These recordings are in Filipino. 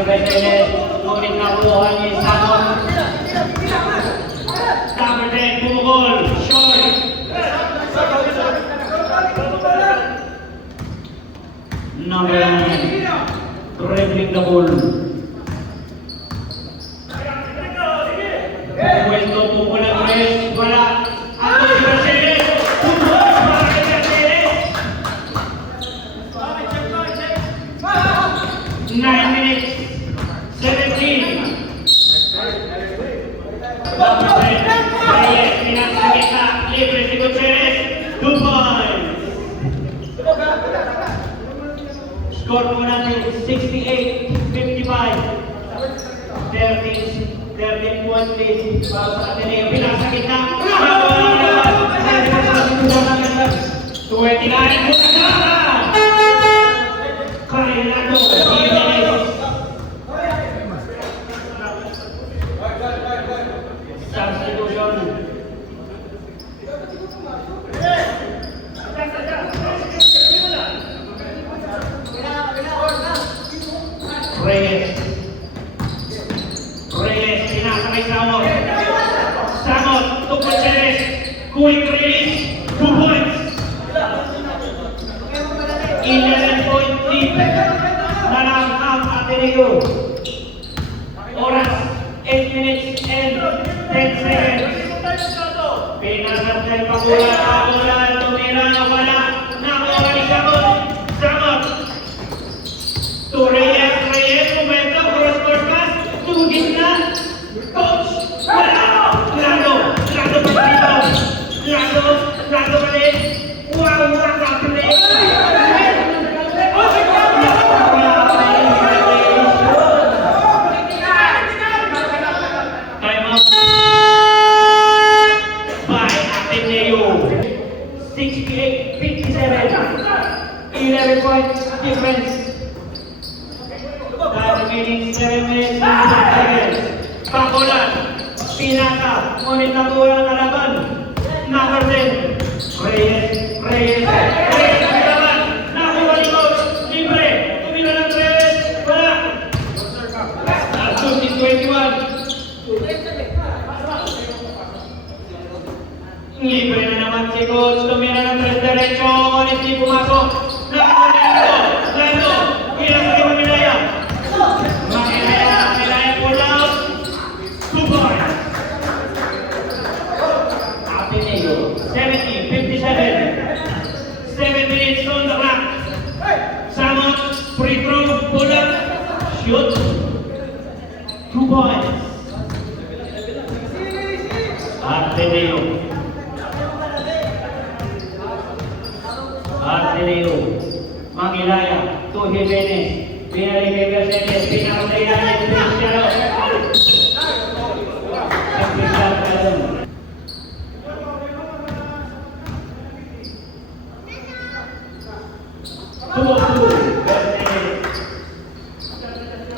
ni Beseles. Ngunit nakuha ni Samon. Number 10, pumukol. Short. Number 9, dribbling the ball. Puesto pupulan ulit. Wala. Ako si Beseles. Pumukol para kay Beseles. 9 minutes. 17. Number 10, Reyes. Pinasakita. Libre si Gutierrez. 2 points. Score po natin 68-55. 13 points lead para sa Ateneo. Pinasakit na. 29 po na. Karilado. Jimenez. Substitution. Reyes. Pinasakay Samot. Samot, to Gutierrez. Quick release. 2 points. 11-point lead. Nanang ang Ateneo. Oras, 8 minutes and 10 seconds. Pinasakay Pagulan. Tumira na wala. Nakuha ni Samot. Samot. To Reyes. Momento. Cross pass. Tugis na. Coach. Wala. Lado ulit. Wow, play. Time out. By Ateneo. 68-57. 11 points difference. Remaining 7 minutes and 6 seconds. Pakulan. Pinaka. Ngunit nakuha ang kalaban. Number 10. Reyes. Nakilaban. Nakuha ni Coach. Libre. Tumira ng Reyes. Wala. Shooting 21. Libre na naman si Coach. Tumira ng Reyes. Diretso. Ngunit di pumasok. Nakuha ni Lando. Bilang sa Manilaya. Manilaya pull out. 2 points. Ateneo. 70-57. 7 minutes on the clock. Samot. Free throw. Pull up. Shoot. 2 points. Ateneo. Manilaya. To Jimenez. Pinalik kay Beseles. Pinakasaya niya. Cristiano.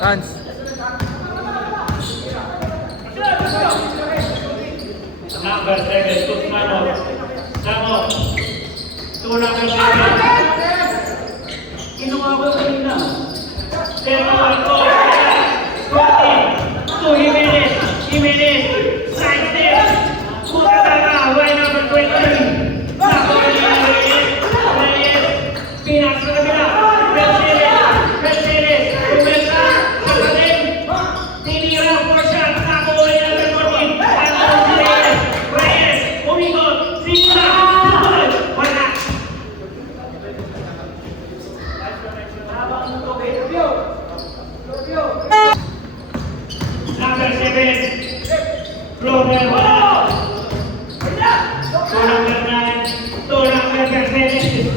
Hans. Number 7, Tuscano. Samot. To number 7. Kinuha ko kanina. Pero ako. Scotty. To Jimenez. Side step. Puta ka. Why number 20? Nakuha niya Reyes. Pinasa na bila. Beseles. Kumesa. Kapalim. Tinira. 4 shot. Nakuha niya number 14. Ano si Reyes. Umikot. Tinira. Wala. Number 7. Clover. Wala. To number 9. To number Beseles.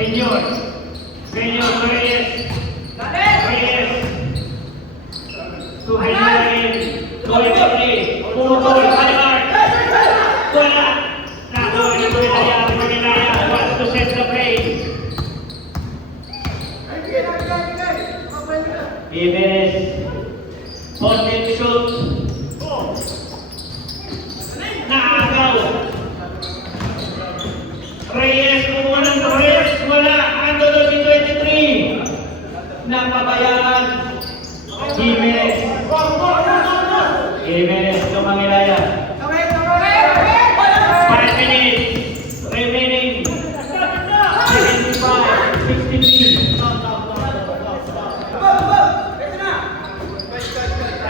Señor Reyes. To Reyes. To Reyes. Pumukol. Kalimar. Wala. Nakuha ni Manilaya. Wants to set the play. Jimenez. Positive shoot. Naagaw. Reyes. Kumuha ng Reyes. napabayaan. Jimenez. Jimenez, Lumangilaya. 5 minutes remaining. 75, 63.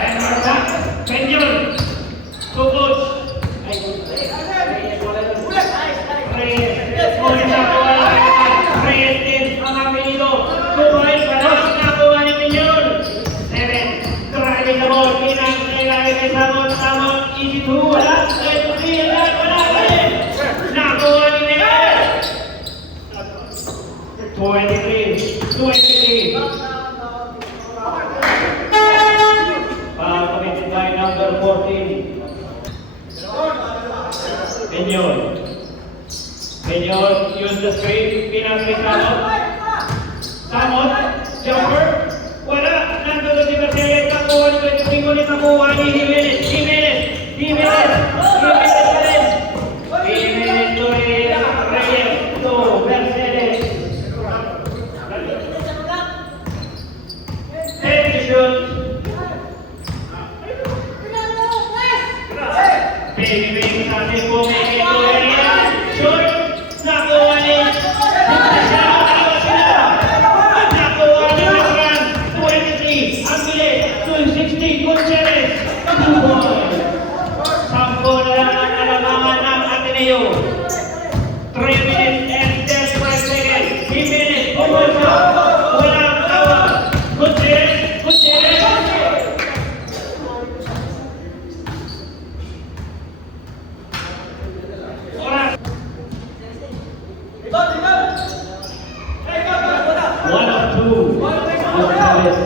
And Marta, Benyon, Tukos. Reyes, ngunit nakuha lang Reyes din ang apelido. Kumain pa lang, nakuha ni Benyon. 7, driving the ball, pinang-kailangan kay Samot, easy to wala. Nakuha ni Reyes. 23. Committed by number 14. Benyon, use the straight, pinang-kay Samot, jumper, wala, nandun si Marcelo, nakuha ni 25, ulit nakuha ni Jimenez pa rin. Jimenez to Reyes to Mercedes. 10 to shoot. Baby sa ating pumikit to Reyes. Shoot, nakuha ni nakuha ni Macron, 23, ang bilis, 260, Gutierrez, 2 points. 10 na lang ang kalamangan ng Ateneo. 3 minutes and 10 seconds. Jimenez, pumunta. Walang tawag. Gutierrez. Oras. 1 of 2. Gonzalez.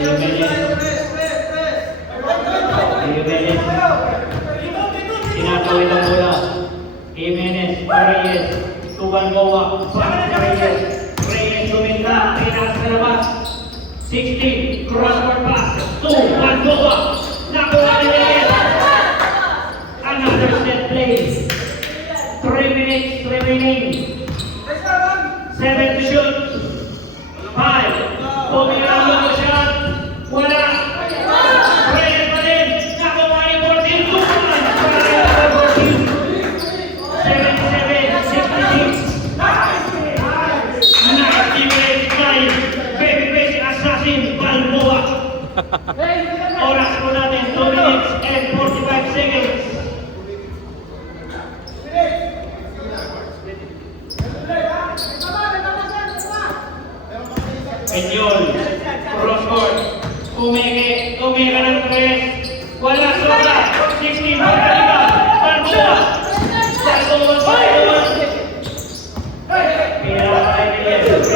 Jimenez. Tinatawid ang bola. Jimenez, Reyes, Tubangoa, Reyes tuminda, tinaas na labas. 60, crossword pass, Tubangoa, nakuha ni Reyes. Another set play. 3 minutes remaining. 7 to shoot. 5, pumirang mo shot. Wala. Reyes pa rin, nakuha ni 14, Tuban. 77, 66. Nakakibig kay baby assassin Balboa. Oras po natin 2 minutes and 45 seconds. Benyon, cross court, umeke ng 3, wala sobra, 16, Balboa. Reyes yung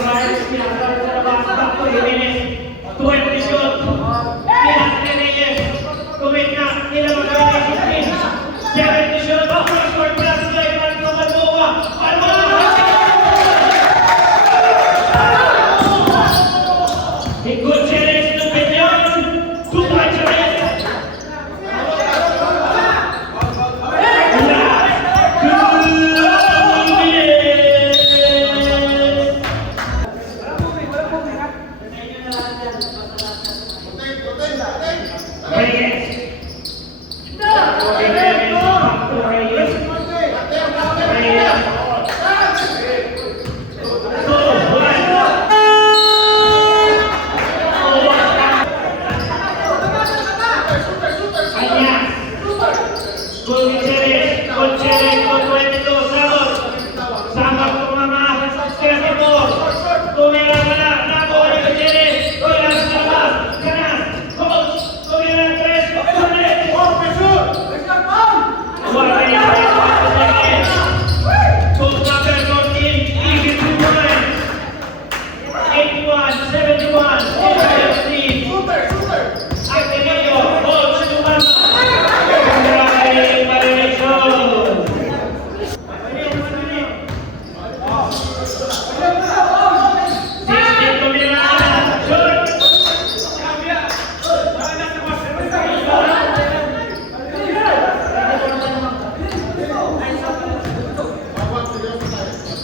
Reyes, pinakawal sa labas, back to Jimenez, 20 shoot, pinak ni Reyes, kumit na, nila magkakay 16, 70 shoot, cross-court plus play, Balboa, Gutierrez to Benyon, 2 points Reyes.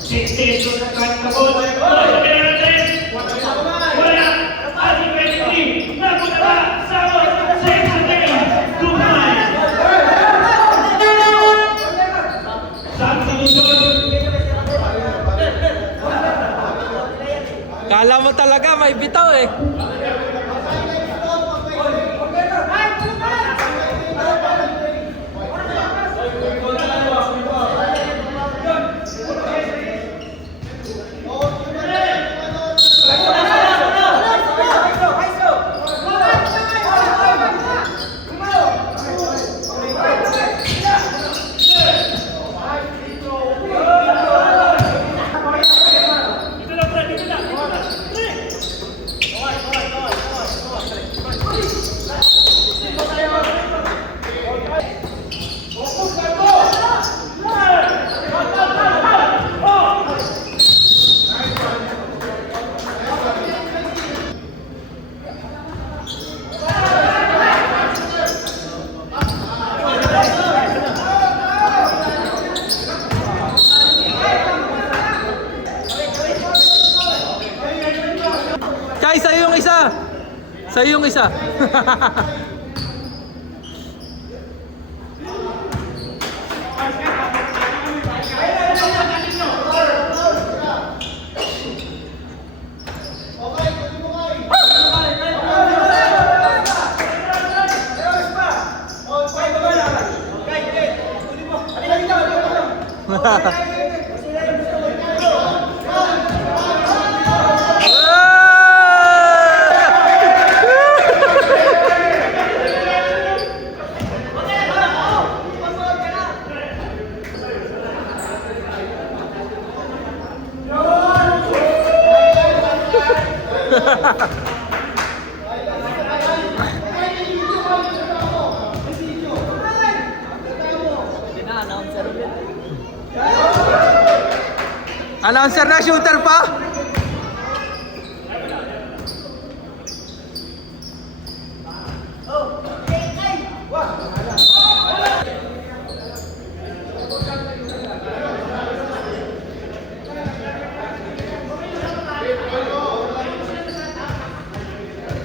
Six days to the Kala mo talaga may bitaw eh. Kay, sa'yo yung isa. Sa'yo yung isa. Announcer na, shooter pa.